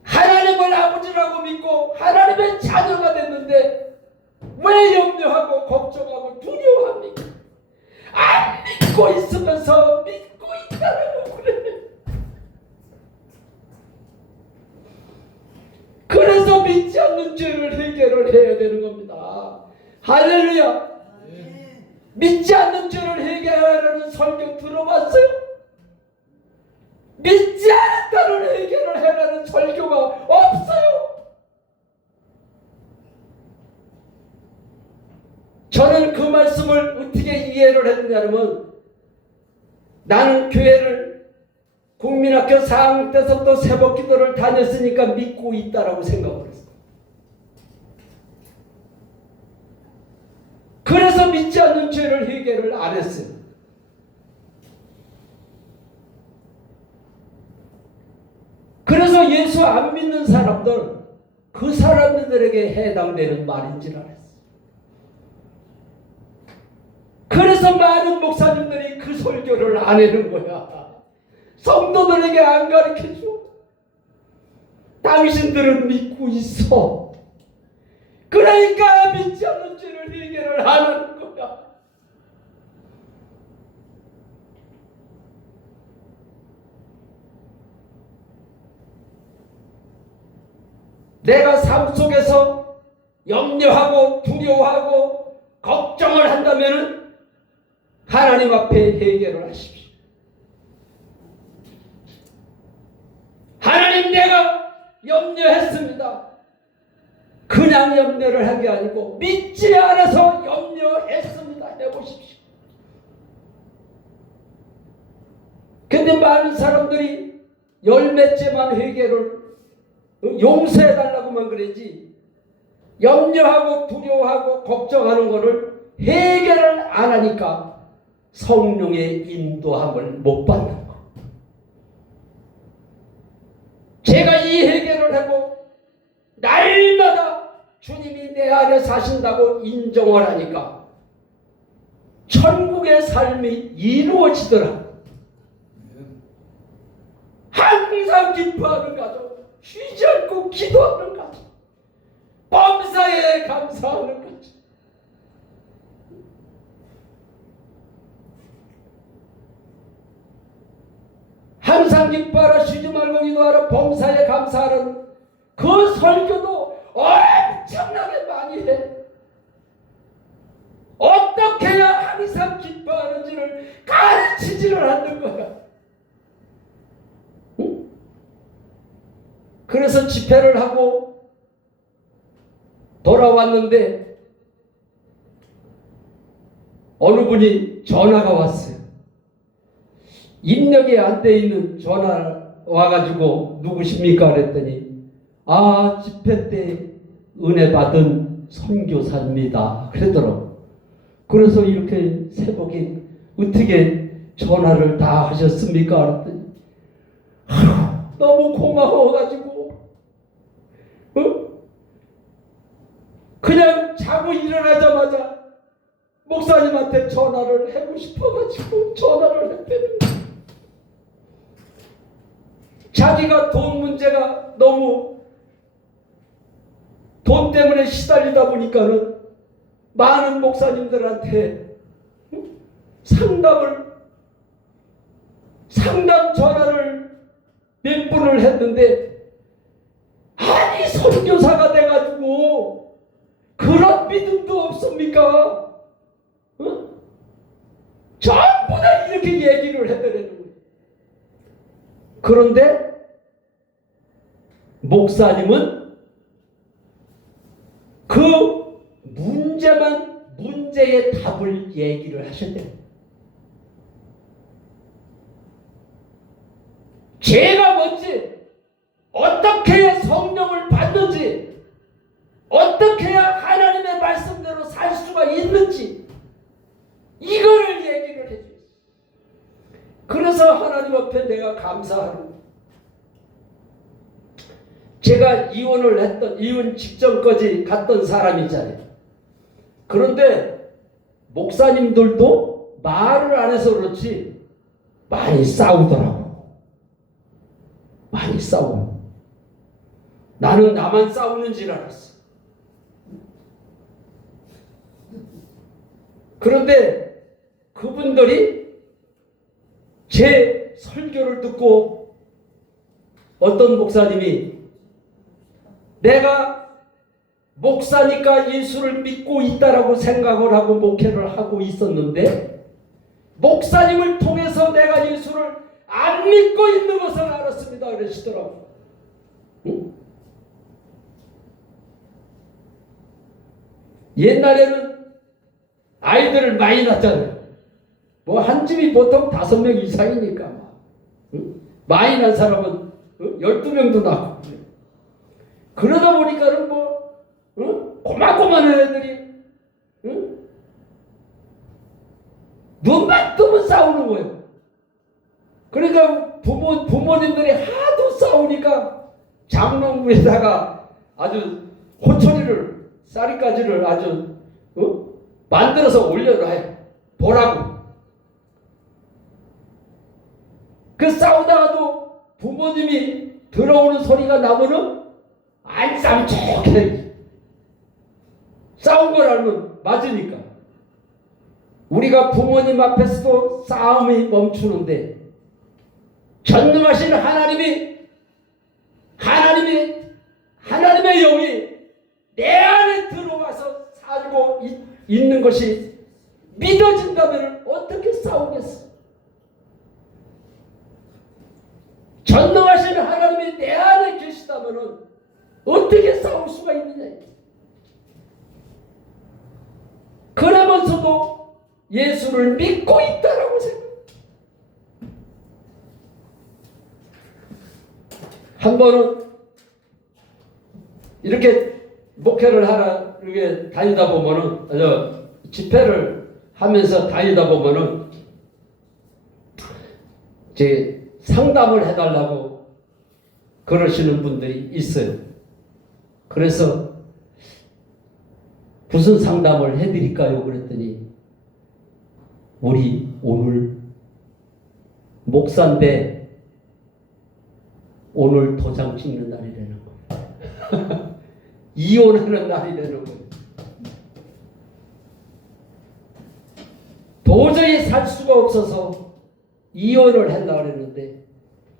하나님을 아버지라고 믿고 하나님의 자녀가 됐는데 왜 염려하고 걱정하고 두려워합니까? 안 믿고 있으면서 믿고 있다라고 그래. 그래서 믿지 않는 죄를 해결을 해야 되는 겁니다. 할렐루야. 믿지 않는 죄를 해결하려는 설교 들어봤어요? 믿지 않았다는 해결을 해라는 설교가 없어요. 저는 그 말씀을 어떻게 이해를 했냐면 나는 교회를 국민학교 4학년 때서부터 새벽기도를 다녔으니까 믿고 있다라고 생각을 했어요. 그래서 믿지 않는 죄를 해결을 안 했어요. 그래서 예수 안 믿는 사람들, 그 사람들에게 해당되는 말인지를 알았어요. 그래서 많은 목사님들이 그 설교를 안 하는 거야. 성도들에게 안 가르쳐줘. 당신들은 믿고 있어. 그러니까 믿지 않는 죄를 해결을 안 하는 거야. 내가 삶 속에서 염려하고 두려워하고 걱정을 한다면 하나님 앞에 해결을 하십시오. 하나님, 내가 염려했습니다. 그냥 염려를 한 게 아니고 믿지 않아서 염려했습니다. 해보십시오. 근데 많은 사람들이 열매째만 회개를 용서해달라고만 그러지 염려하고 두려워하고 걱정하는 것을 해결을 안 하니까 성령의 인도함을 못 받는 거. 제가 이 해결을 하고 날마다 주님이 내 안에 사신다고 인정을 하니까 천국의 삶이 이루어지더라. 항상 기뻐하는 가족, 쉬지 않고 기도하는 가족, 범사에 감사하는 가족. 항상 기뻐하라, 쉬지 말고 기도하라, 범사에 감사하는 그 설교도 엄청나게 많이 해. 어떻게 해야 항상 기뻐하는지를 가르치지를 않는 거야. 응? 그래서 집회를 하고 돌아왔는데 어느 분이 전화가 왔어요. 입력이 안 돼 있는 전화 와가지고 누구십니까? 그랬더니 아, 집회 때 은혜 받은 선교사입니다. 그랬더라고. 그래서 이렇게 새벽에 어떻게 전화를 다 하셨습니까? 그랬더니 너무 고마워가지고 그냥 자고 일어나자마자 목사님한테 전화를 하고 싶어가지고 전화를 했대는 거예요. 자기가 돈 문제가 너무 돈 때문에 시달리다 보니까는 많은 목사님들한테 상담 전화를 몇 분을 했는데, 아니 선교사가 돼가지고 그런 믿음도 없습니까? 전부 다 이렇게 얘기를 해드리는 거예요. 그런데 목사님은 그 문제의 답을 얘기를 하셨대요. 죄가 뭔지, 어떻게 해야 성령을 받는지, 어떻게 해야 하나님의 말씀대로 살 수가 있는지, 이거를 얘기를 해줘요. 그래서 하나님 앞에 내가 감사하는 거예요. 제가 이혼 직전까지 갔던 사람이잖아요. 그런데 목사님들도 말을 안 해서 그렇지 많이 싸우더라고. 많이 싸워. 나는 나만 싸우는 줄 알았어. 그런데 그분들이 제 설교를 듣고 어떤 목사님이 내가 목사니까 예수를 믿고 있다라고 생각을 하고 목회를 하고 있었는데 목사님을 통해서 내가 예수를 안 믿고 있는 것을 알았습니다. 그러시더라고요. 응? 옛날에는 아이들을 많이 낳잖아요. 뭐 한 집이 보통 5명 이상이니까 응? 많이 낳은 사람은 12명도 낳고 그러다 보니까는 뭐 고만고만한 애들이 눈만 뜨면 싸우는 거예요. 그러니까 부모님들이 하도 싸우니까 장롱부에다가 아주 호초리를 쌀이까지를 아주 만들어서 올려놔요. 보라고. 그 싸우다가도 부모님이 들어오는 소리가 나면은 안 싸우면 좋게 싸운 걸 알면 맞으니까. 우리가 부모님 앞에서도 싸움이 멈추는데 전능하신 하나님의 영이 내 안에 들어와서 살고 있는 것이 믿어진다면 어떻게 싸우겠어? 전능하신 하나님이 내 안에 계시다면 어떻게 싸울 수가 있느냐? 그러면서도 예수를 믿고 있다라고 생각해요. 한 번은 이렇게 목회를 하러 이렇게 다니다 보면은 집회를 하면서 다니다 보면은 제 상담을 해달라고 그러시는 분들이 있어요. 그래서 무슨 상담을 해드릴까요? 그랬더니 우리 오늘 목사인데 오늘 도장 찍는 날이라는 거예요. 이혼하는 날이라는 거예요. 도저히 살 수가 없어서 이혼을 하려고 했는데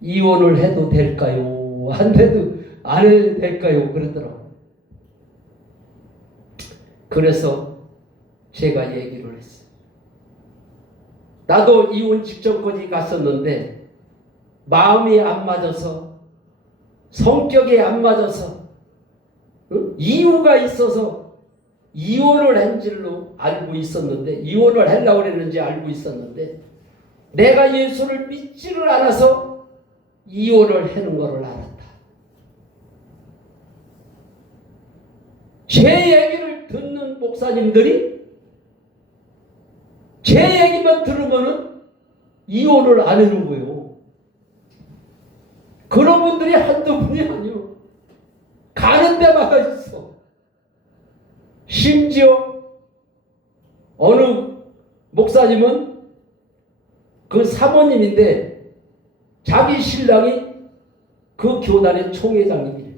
이혼을 해도 될까요? 안 해도 될까요? 그러더라고요. 그래서 제가 얘기를 했어요. 나도 이혼 직전까지 갔었는데 마음이 안 맞아서 성격이 안 맞아서 이유가 있어서 이혼을 한 줄로 알고 있었는데 이혼을 하려고 했는지 알고 있었는데 내가 예수를 믿지를 않아서 이혼을 하는 것을 알았다. 제 얘기를 듣는 목사님들이 제 얘기만 들으면은 이혼을 안 해놓은 거예요. 그런 분들이 한두 분이 아니요. 가는 데마다 있어. 심지어 어느 목사님은 그 사모님인데 자기 신랑이 그 교단의 총회장님이래요.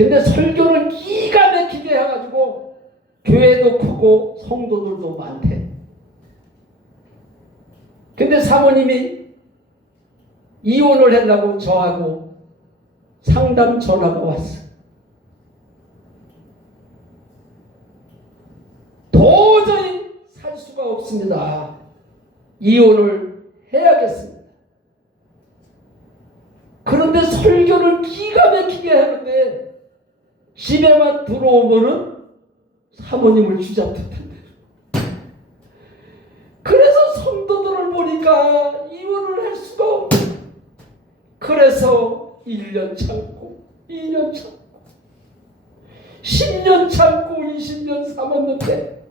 근데 설교를 기가 막히게 해가지고 교회도 크고 성도들도 많대. 근데 사모님이 이혼을 하려고 저하고 상담 전화가 왔어. 도저히 살 수가 없습니다. 이혼을 해야겠습니다. 그런데 설교를 기가 막히게 하는데 집에만 들어오면은 사모님을 쥐잡듯한데. 그래서 성도들을 보니까 이혼을 할 수가 없네. 그래서 1년 참고 2년 참고 10년 참고 20년 참았는데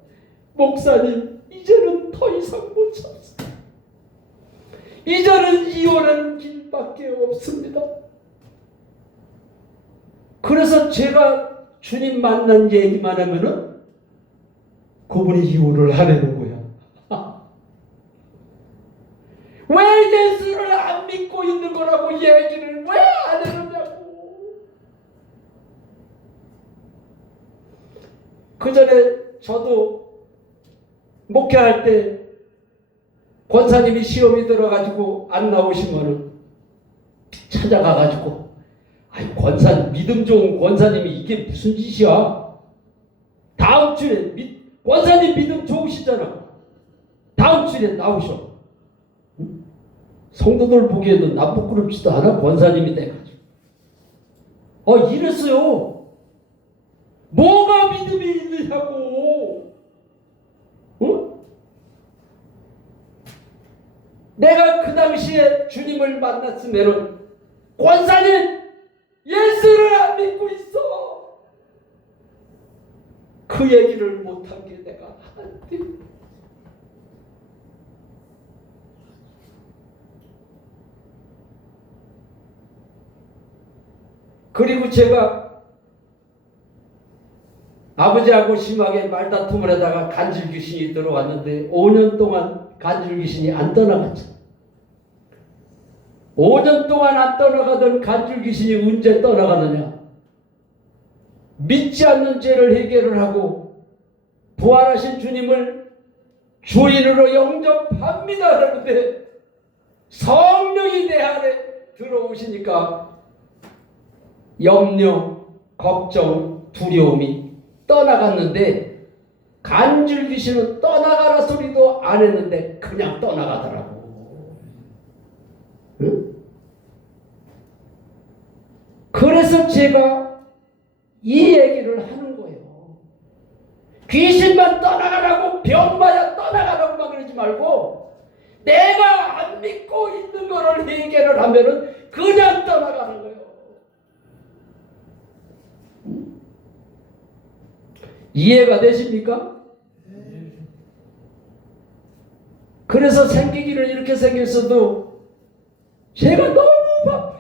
목사님 이제는 더 이상 못 참습니다. 이제는 이혼하는 길밖에 없습니다. 그래서 제가 주님 만난 얘기만 하면은 그분이 이혼을 하려는 거야. 왜 예수를 안 믿고 있는 거라고 얘기를 왜 안 해놓냐고. 그 전에 저도 목회할 때 권사님이 시험이 들어가지고 안 나오시면은 찾아가가지고 아이 권사님 믿음 좋은 권사님이 이게 무슨 짓이야. 다음 주에 권사님 믿음 좋으시잖아. 다음 주에 나오셔. 성도들 보기에도 나쁘끄럽지도 않아. 권사님이 돼가지고 이랬어요. 뭐가 믿음이 있느냐고. 내가 그 당시에 주님을 만났으면은 권사님 예수를 안 믿고 있어. 그 얘기를 못한 게 내가 한테. 그리고 제가 아버지하고 심하게 말다툼을 하다가 간질 귀신이 들어왔는데 5년 동안 간질 귀신이 안 떠나갔죠. 5년 동안 안 떠나가던 간질 귀신이 언제 떠나가느냐. 믿지 않는 죄를 해결을 하고 부활하신 주님을 주인으로 영접합니다 그러는데 성령이 내 안에 들어오시니까 염려, 걱정, 두려움이 떠나갔는데 간질 귀신은 떠나가라 소리도 안 했는데 그냥 떠나가더라고. 응? 그래서 제가 이 얘기를 하는 거예요. 귀신만 떠나가라고 병마야 떠나가라고 막 그러지 말고 내가 안 믿고 있는 거를 해결을 하면은 그냥 떠나가는 거예요. 이해가 되십니까? 그래서 생기기는 이렇게 생겼어도 제가 너무 바빠요.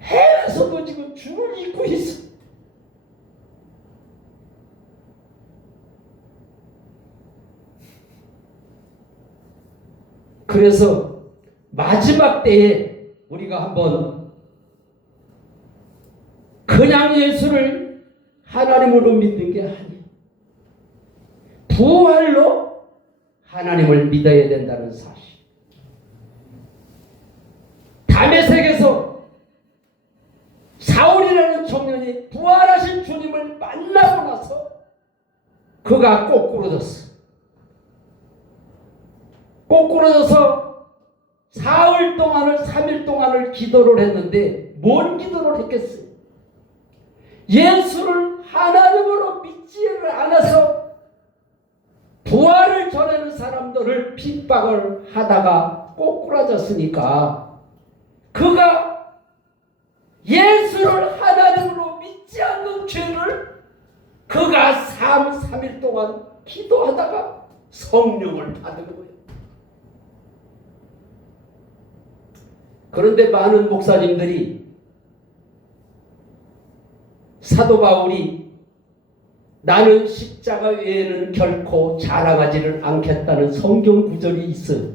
해외에서도 지금 줄을 잇고 있어. 그래서 마지막 때에 우리가 한번 그냥 예수를 하나님으로 믿는 게 아니에요. 부활로 하나님을 믿어야 된다는 사실. 다메섹에서 사울이라는 청년이 부활하신 주님을 만나고 나서 그가 꼬꾸러졌어. 꼬꾸러져서 사흘 동안을 3일 동안을 기도를 했는데 뭔 기도를 했겠어요? 예수를 하나님으로 믿지를 않아서 부활을 전하는 사람들을 핍박을 하다가 꼬꾸라졌으니까 그가 예수를 하나님으로 믿지 않는 죄를 그가 3일 동안 기도하다가 성령을 받은 거예요. 그런데 많은 목사님들이 사도 바울이 나는 십자가 외에는 결코 자랑하지를 않겠다는 성경 구절이 있어요.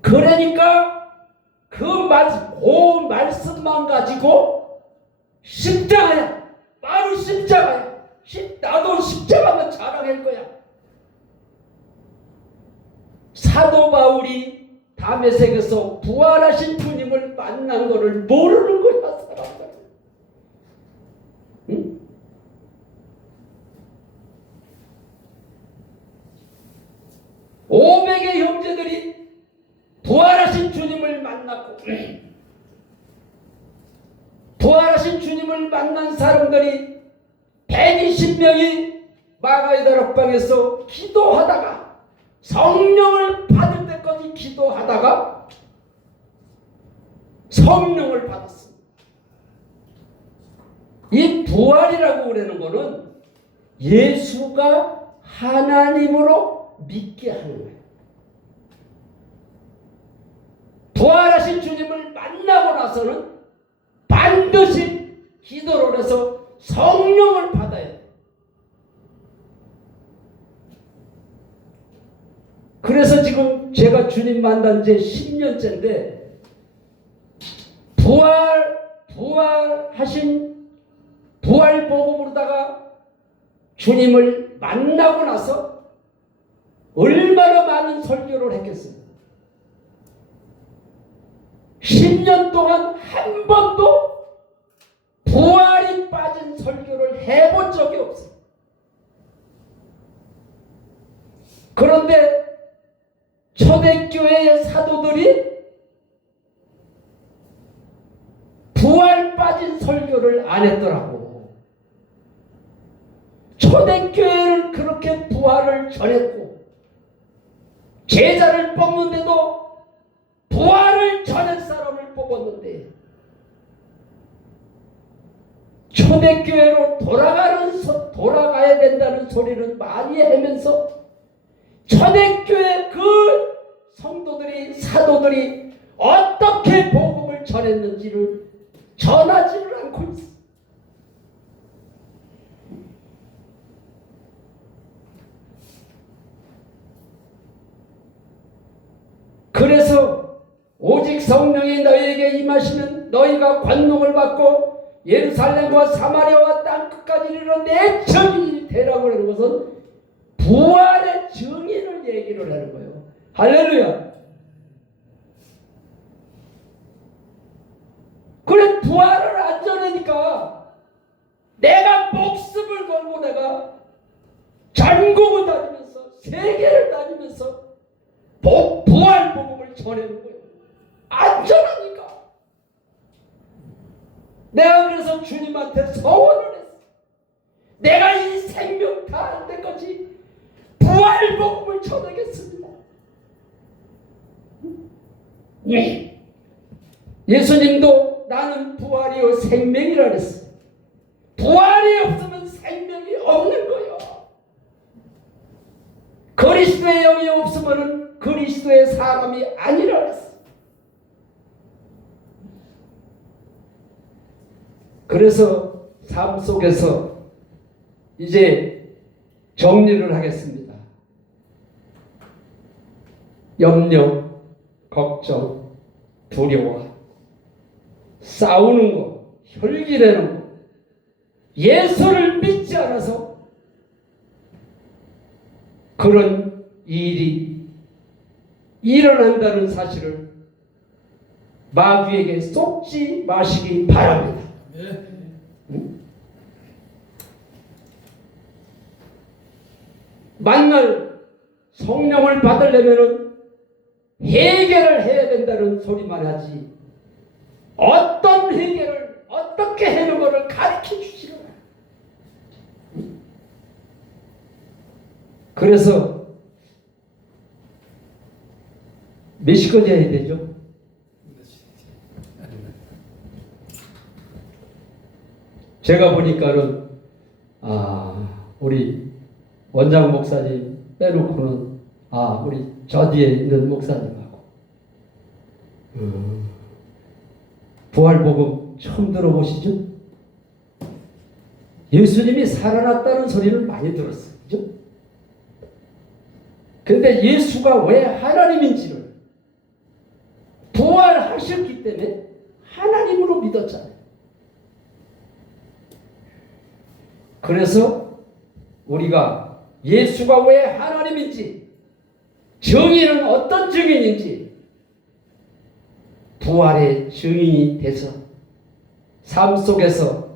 그러니까 그 말씀만 가지고 십자가야, 바로 십자가야, 나도 십자가만 자랑할 거야. 사도 바울이 다메섹에서 부활하신 주님을 만난 것을 모르는 거야, 사람들. 응? (500의) 형제들이 부활하신 주님을 만났고, 부활하신 주님을 만난 사람들이 120명이 마가의 다락방에서 기도하다가 성령을 받을 때까지 기도하다가 성령을 받았습니다. 이 부활이라고 그러는 것은 예수가 하나님으로 믿게 하는 거예요. 부활하신 주님을 만나고 나서는 반드시 기도를 해서 성령을 받아야 돼요. 그래서 지금 제가 주님 만난 지 10년째인데 부활 복음으로다가 주님을 만나고 나서 얼마나 많은 설교를 했겠어요. 10년 동안 한 번도 부활이 빠진 설교를 해본 적이 없어요. 그런데 초대교회의 사도들이 부활 빠진 설교를 안 했더라고. 초대교회는 그렇게 부활을 전했고 제자를 뽑는데도 부활을 전할 사람을 뽑았는데 초대교회로 돌아가야 된다는 소리를 많이 하면서 초대교회 그 성도들이 사도들이 어떻게 복음을 전했는지를 전하지를 않고 있어. 그래서 오직 성령이 너희에게 임하시면 너희가 권능을 받고 예루살렘과 사마리아와 땅끝까지 이르러 내 증인이 되라고 하는 것은 부활의 증인을 얘기를 하는 거예요. 할렐루야. 그래 부활을 안 전하니까 내가 목숨을 걸고 내가 전국을 다니면서 세계를 다니면서 부활 복음을 전하는 거예요. 안 전하니까. 내가 그래서 주님한테 서원을 했어. 내가 이 생명 다할 때까지 부활 복음을 전하겠습니다. 예수님도 나는 부활이요 생명이라 그랬어. 부활이 없으면 생명이 없는 거예요. 그리스도의 영이 없으면 그리스도의 사람이 아니라 그랬어. 그래서 삶 속에서 이제 정리를 하겠습니다. 염려, 걱정, 두려워, 싸우는 거, 혈기내는 거, 예수를 믿지 않아서 그런 일이 일어난다는 사실을 마귀에게 쏟지 마시기 바랍니다. 만날 성령을 받으려면 해결을 해야 된다는 소리만 하지 어떤 해결을 어떻게 하는 것을 가르쳐 주시는 거야. 그래서 몇 시까지 해야 되죠? 제가 보니까는 우리 원장 목사님 빼놓고는 우리 저 뒤에 있는 목사님하고 부활복음 처음 들어보시죠? 예수님이 살아났다는 소리를 많이 들었어요. 그죠? 근데 예수가 왜 하나님인지를 부활하셨기 때문에 하나님으로 믿었잖아요. 그래서 우리가 예수가 왜 하나님인지, 정의는 어떤 증인인지 부활의 증인이 돼서 삶 속에서